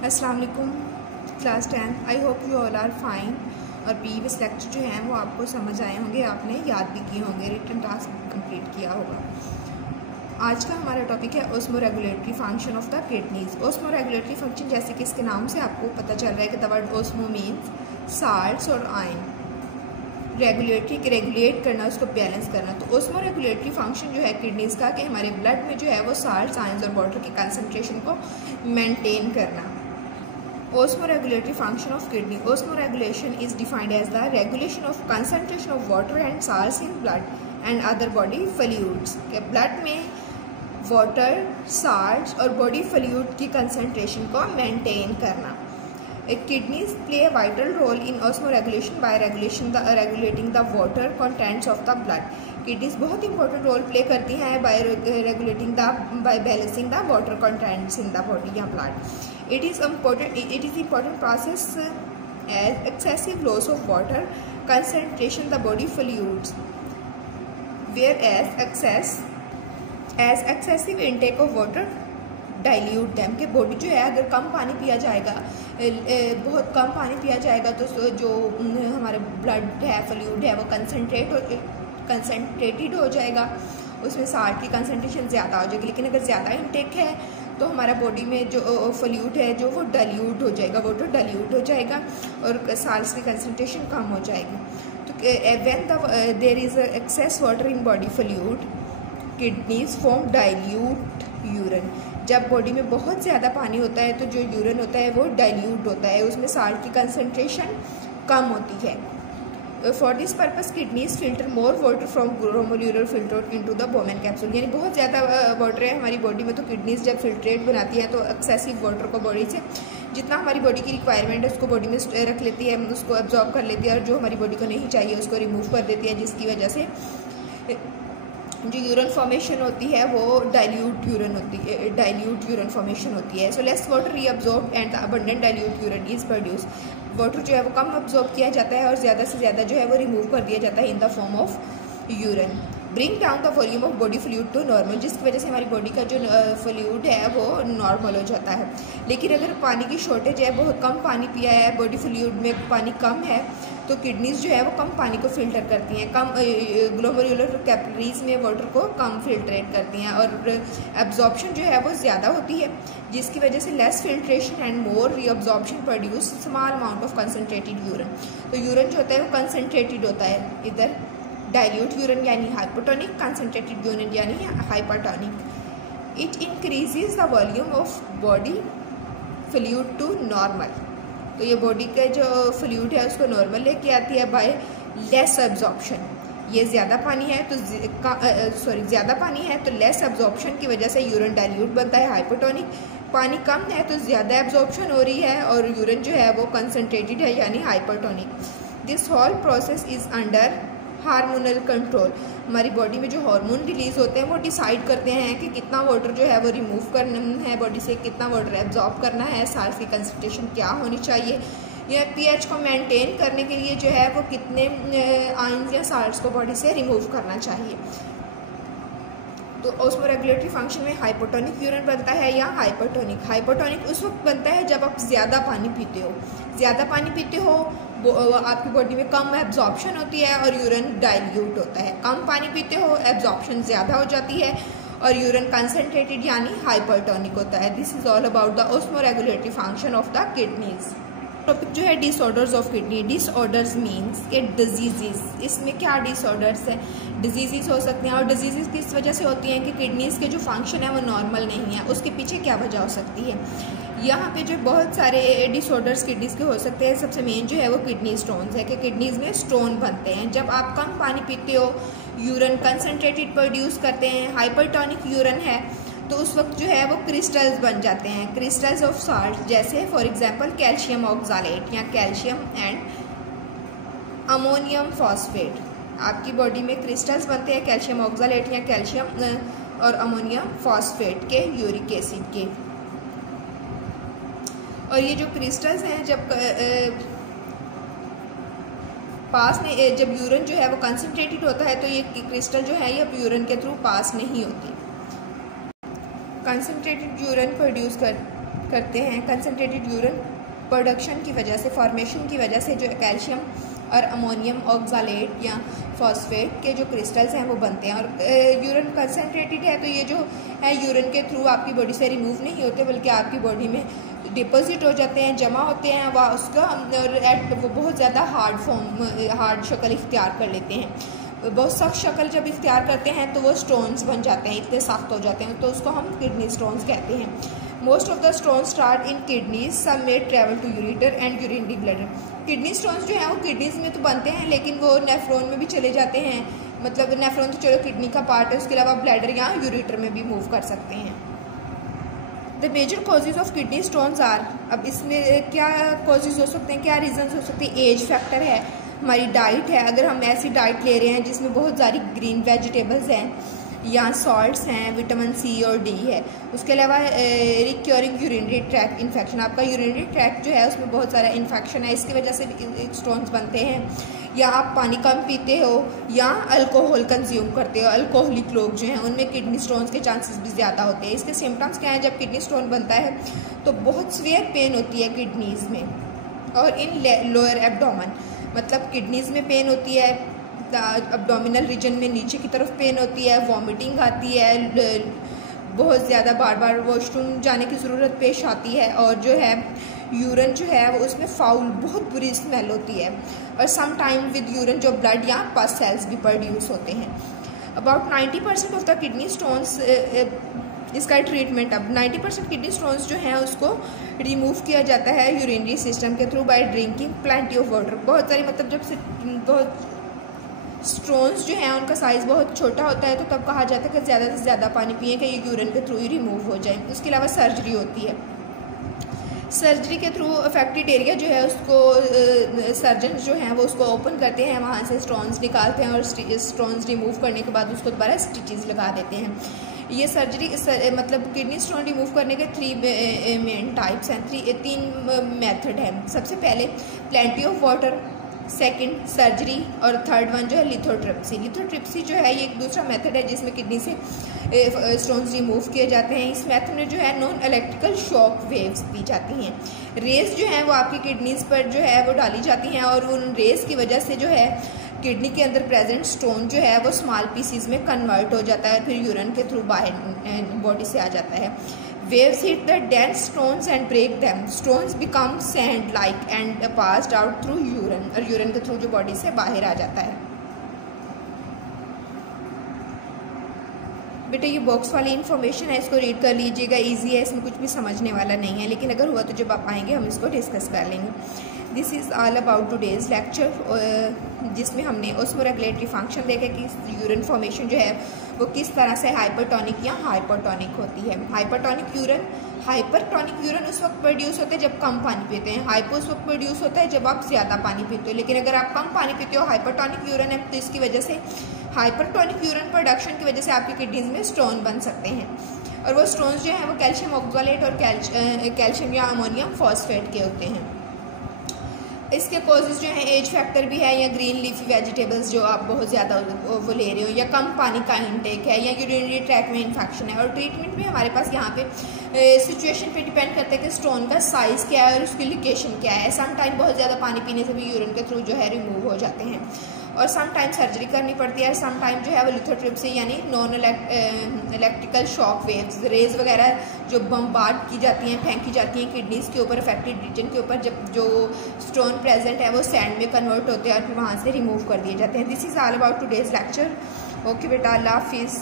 अस्सलाम वालेकुम class 10। I hope you all are fine. और प्रीवियस लेक्चर जो हैं वो आपको समझ आए होंगे, आपने याद भी किए होंगे, रिटन टास्क कंप्लीट किया होगा। आज का हमारा टॉपिक है osmo regulatory function of the kidneys. Osmo regulatory function, जैसे कि इसके नाम से आपको पता चल रहा है कि the word osmo means salts और आयन। रेगुलेट करना, उसको बैलेंस करना। तो ओस्मो रेगुलेटरी फंक्शन जो है किडनीज का, कि हमारे ब्लड में जो है वो साल्ट्स, आयंस और वाटर की कंसंट्रेशन को मेंटेन करना। Osmo regulatory function of kidney. Osmoregulation is defined as the regulation of concentration of water and salts in blood and other body fluids. के ब्लड में वाटर, साल्ट्स और body fluid की concentration को maintain करना। Kidneys play a vital role in osmoregulation by regulating the water contents of the blood. Kidneys बहुत important role play करती हैं by balancing the water contents in the body या blood. It is important process as excessive loss of water concentration the body fluids, whereas excessive intake of water dilute them. के body जो है अगर कम पानी पिया जाएगा, बहुत कम पानी पिया जाएगा, तो जो हमारा ब्लड है, फ्लूइड है, वो कंसनट्रेटेड हो जाएगा, उसमें साल्ट की कंसनट्रेशन ज़्यादा हो जाएगी। लेकिन अगर ज़्यादा इनटेक है तो हमारा बॉडी में जो फ्लूइड है जो वो डाइल्यूट हो जाएगा, वाटर डाइल्यूट हो जाएगा और साल्ट्स की कंसनट्रेशन कम हो जाएगी। तो when there is excess water in body fluid, kidneys form dilute urine. जब बॉडी में बहुत ज़्यादा पानी होता है तो जो यूरिन होता है वो डाइल्यूट होता है, उसमें साल्ट की कंसनट्रेशन कम होती है। For this purpose kidneys filter more water from glomerular filter into the Bowman capsule. यानी बहुत ज़्यादा वाटर है हमारी बॉडी में, तो किडनीज जब फिल्ट्रेट बनाती है तो एक्सेसिव वाटर को बॉडी से जितना हमारी बॉडी की रिक्वायरमेंट है उसको बॉडी में रख लेती है, उसको एब्जॉर्ब कर लेती है, और जो हमारी बॉडी को नहीं चाहिए उसको रिमूव कर देती है, जिसकी वजह से जो यूरिन फॉर्मेशन होती है वो डाइल्यूट यूरिन फॉर्मेशन होती है। So less water reabsorb and the abundant dilute urine is produce. Water जो है वो कम अब्जॉर्ब किया जाता है और ज़्यादा से ज़्यादा जो है वो रिमूव कर दिया जाता है in the form of urine. Bring down the volume of body fluid to normal, जिसकी वजह से हमारी बॉडी का जो फ्लूइड है वो नॉर्मल हो जाता है। लेकिन अगर पानी की शॉर्टेज है, बहुत कम पानी पिया है, बॉडी फ्लूइड में पानी कम है, तो किडनीज जो है वो कम पानी को फिल्टर करती हैं, कम ग्लोमेरुलर कैपिलरीज में वाटर को कम फिल्ट्रेट करती हैं, और एब्जॉर्प्शन जो है वो ज़्यादा होती है, जिसकी वजह से less filtration and more reabsorption produce small amount of concentrated urine. तो यूरिन जो होता है वो कंसनट्रेटेड होता है, इधर डाइल्यूट यूरिन यानी हाइपोटोनिक, कंसनट्रेटेड यूरिन यानी hypertonic. It increases the volume of body fluid to normal. तो ये बॉडी का जो फ्लूइड है उसको नॉर्मल लेके आती है बाय लेस एब्जॉर्प्शन। ये ज़्यादा पानी है तो ज़्यादा पानी है तो लेस एब्जॉर्प्शन की वजह से यूरिन डाइल्यूट बनता है, हाइपोटोनिक। पानी कम है तो ज़्यादा एब्जॉर्प्शन हो रही है और यूरिन जो है वो कंसनट्रेटेड है यानी hypertonic. This whole process is under hormonal control. हमारी बॉडी में जो हार्मोन रिलीज होते हैं वो डिसाइड करते हैं कि कितना वाटर जो है वो रिमूव करना है बॉडी से, कितना वाटर एब्जॉर्ब करना है, साल्ट की कंसंट्रेशन क्या होनी चाहिए, या पीएच को मेंटेन करने के लिए जो है वो कितने आयंस या साल्ट्स को बॉडी से रिमूव करना चाहिए। तो ओस्मो रेगुलेटरी फंक्शन में हाइपोटोनिक यूरिन बनता है या हाइपरटोनिक। हाइपोटोनिक उस वक्त बनता है जब आप ज़्यादा पानी पीते हो। ज़्यादा पानी पीते हो, आपकी बॉडी में कम एब्जॉर्प्शन होती है और यूरिन डाइल्यूट होता है। कम पानी पीते हो, एब्जॉर्प्शन ज़्यादा हो जाती है और यूरिन कंसनट्रेटेड यानी हाइपरटोनिक होता है। This is all about the osmo regulatory function of the kidneys. Topic जो है disorders of kidney. Disorders means के डिजीजेस। इसमें क्या डिसऑर्डर्स है? डिजीजेस हो सकते हैं, और डिजीजेस किस वजह से होती हैं कि किडनीज के जो फंक्शन है वो नॉर्मल नहीं है, उसके पीछे क्या वजह हो सकती है। यहाँ पे जो बहुत सारे डिसऑर्डर्स किडनीज के हो सकते हैं। सबसे मेन जो है वो किडनी स्टोन्स है कि किडनीज में स्टोन बनते हैं। जब आप कम पानी पीते हो, यूरिन कंसनट्रेटेड प्रोड्यूस करते हैं, हाइपरटोनिक यूरिन है, तो उस वक्त जो है वो क्रिस्टल्स बन जाते हैं, क्रिस्टल्स ऑफ साल्ट। जैसे फॉर एग्जांपल कैल्शियम ऑक्सालेट या कैल्शियम एंड अमोनियम फॉस्फेट। आपकी बॉडी में क्रिस्टल्स बनते हैं कैल्शियम ऑक्सालेट या कैल्शियम और अमोनियम फॉस्फेट के, यूरिक एसिड के। और ये जो क्रिस्टल्स हैं जब यूरिन जो है वो कंसनट्रेटेड होता है तो ये क्रिस्टल जो है ये यूरिन के थ्रू पास नहीं होती। कंसनट्रेटेड यूरिन प्रोड्यूस कर करते हैं। कंसनट्रेटेड यूरिन प्रोडक्शन की वजह से, फॉर्मेशन की वजह से जो कैल्शियम और अमोनियम ऑक्सालेट या फॉस्फेट के जो क्रिस्टल्स हैं वो बनते हैं। और यूरिन कंसनट्रेटेड है तो ये जो है यूरिन के थ्रू आपकी बॉडी से रिमूव नहीं होते, बल्कि आपकी बॉडी में डिपॉजिट हो जाते हैं, जमा होते हैं वह उसका, और वो बहुत ज़्यादा हार्ड शक्ल इख्तियार कर लेते हैं। बहुत सख्त शक्ल जब इख्तियार करते हैं तो वो स्टोन्स बन जाते हैं, इतने सख्त हो जाते हैं, तो उसको हम किडनी स्टोन्स कहते हैं। Most of the stone start in kidneys, some may travel to ureter and urinary bladder. Kidney stones जो हैं वो किडनीज में तो बनते हैं, लेकिन वो नेफ्रॉन में भी चले जाते हैं। मतलब नेफ्रॉन तो चलो किडनी का पार्ट है, उसके अलावा ब्लैडर या यूरेटर में भी मूव कर सकते हैं। The major causes of kidney stones are, अब इसमें क्या कॉजेज हो सकते हैं, क्या रीजंस हो सकते हैं? एज फैक्टर है, हमारी डाइट है, अगर हम ऐसी डाइट ले रहे हैं जिसमें बहुत सारी ग्रीन वेजिटेबल्स हैं या सॉल्ट्स हैं, विटामिन सी और डी है। उसके अलावा रिक्योरिंग यूरिनरी ट्रैक्ट इन्फेक्शन, आपका यूरिनरी ट्रैक्ट जो है उसमें बहुत सारा इन्फेक्शन है, इसकी वजह से स्टोन्स बनते हैं। या आप पानी कम पीते हो या अल्कोहल कंज्यूम करते हो, अल्कोहलिक लोग जो हैं उनमें किडनी स्टोन्स के चांसेस भी ज़्यादा होते हैं। इसके सिम्टम्स क्या हैं? जब किडनी स्टोन बनता है तो बहुत सीवियर पेन होती है किडनीज़ में, और इन लोअर एब्डोमेन, मतलब किडनीज़ में पेन होती है, एब्डोमिनल रीजन में नीचे की तरफ पेन होती है, वॉमिटिंग आती है, बहुत ज़्यादा बार बार वॉशरूम जाने की ज़रूरत पेश आती है, और जो है यूरिन जो है वो उसमें फाउल बहुत बुरी स्मेल होती है, और सम टाइम विद यूरिन जो ब्लड या पस सेल्स भी प्रोड्यूस होते हैं। About 90% of the kidney stones, इसका ट्रीटमेंट, अब 90% किडनी स्टोन्स जो हैं उसको रिमूव किया जाता है यूरिनरी सिस्टम के through by drinking plenty of water. बहुत सारी, मतलब जब से बहुत स्टोन्स जो हैं उनका साइज़ बहुत छोटा होता है तो तब कहा जाता है कि ज़्यादा से ज़्यादा पानी पिए कि ये यूरिन के थ्रू ही रिमूव हो जाए। उसके अलावा सर्जरी होती है, सर्जरी के थ्रू अफेक्टेड एरिया जो है उसको सर्जन जो हैं वो उसको ओपन करते हैं, वहाँ से स्टोन्स निकालते हैं और स्टोन्स रिमूव करने के बाद उसको दोबारा स्टिचेस लगा देते हैं। ये सर्जरी मतलब किडनी स्टोन रिमूव करने के 3 मेन टाइप्स हैं, 3 मेथड हैं। सबसे पहले plenty of water, second surgery, और थर्ड वन जो है लिथोट्रिप्सी। लिथोट्रिप्सी जो है ये एक दूसरा मेथड है जिसमें किडनी से स्टोन्स रिमूव किए जाते हैं। इस मेथड में जो है नॉन इलेक्ट्रिकल शॉक वेव्स दी जाती हैं, रेज जो है वो आपकी किडनीज पर जो है वो डाली जाती हैं, और उन रेज की वजह से जो है किडनी के अंदर प्रेजेंट स्टोन जो है वो स्मॉल पीसीज में कन्वर्ट हो जाता है, फिर यूरिन के थ्रू बाहर बॉडी से आ जाता है। Waves hit the dense stones and break them. Stones become sand-like and passed out through urine, और यूरिन के थ्रू जो बॉडी से बाहर आ जाता है। बेटा ये बॉक्स वाली इन्फॉर्मेशन है, इसको रीड कर लीजिएगा, इजी है, इसमें कुछ भी समझने वाला नहीं है, लेकिन अगर हुआ तो जब आप आएंगे हम इसको डिस्कस कर लेंगे। This is all about today's lecture, जिसमें हमने ऑस्मोरेगुलेटरी फंक्शन देखा कि यूरिन फॉर्मेशन जो है वो किस तरह से हाइपरटोनिक या हाइपोटोनिक होती है। हाइपरटोनिक यूरिन उस वक्त प्रोड्यूस होता है जब कम पानी पीते हैं, हाइपो उस वक्त प्रोड्यूस होता है जब आप ज़्यादा पानी पीते हो। लेकिन अगर आप कम पानी पीते हो, हाइपरटोनिक यूरिन है, तो इसकी वजह से हाइपरटोनिक यूरिन प्रोडक्शन की वजह से आपकी किडनीज में स्टोन बन सकते हैं, और वो स्टोन्स जो हैं वो कैल्शियम ऑक्सालेट और कैल्शियम या अमोनियम फॉस्फेट के होते हैं। इसके कॉजेज जो हैं एज फैक्टर भी है, या ग्रीन लीफी वेजिटेबल्स जो आप बहुत ज़्यादा वो ले रहे हो, या कम पानी का इंटेक है, या यूरिनरी ट्रैक में इन्फेक्शन है। और ट्रीटमेंट भी हमारे पास यहाँ पे सिचुएशन पे डिपेंड करता है कि स्टोन का साइज़ क्या है और उसकी लोकेशन क्या है। सम टाइम बहुत ज़्यादा पानी पीने से भी यूरिन के थ्रू जो है रिमूव हो जाते हैं, और सम टाइम सर्जरी करनी पड़ती है, सम टाइम जो है वो लिथोट्रिप्सी यानी non electrical shock waves, rays वगैरह जो बम्बार्ड की जाती हैं, फेंकी जाती हैं किडनीज़ के ऊपर, अफेक्टेड रीजन के ऊपर, जब जो स्टोन प्रेजेंट है वो सैंड में कन्वर्ट होते हैं और फिर वहाँ से रिमूव कर दिए जाते हैं। This is all about today's lecture. Okay बेटा, अल्लाह हाफिज़।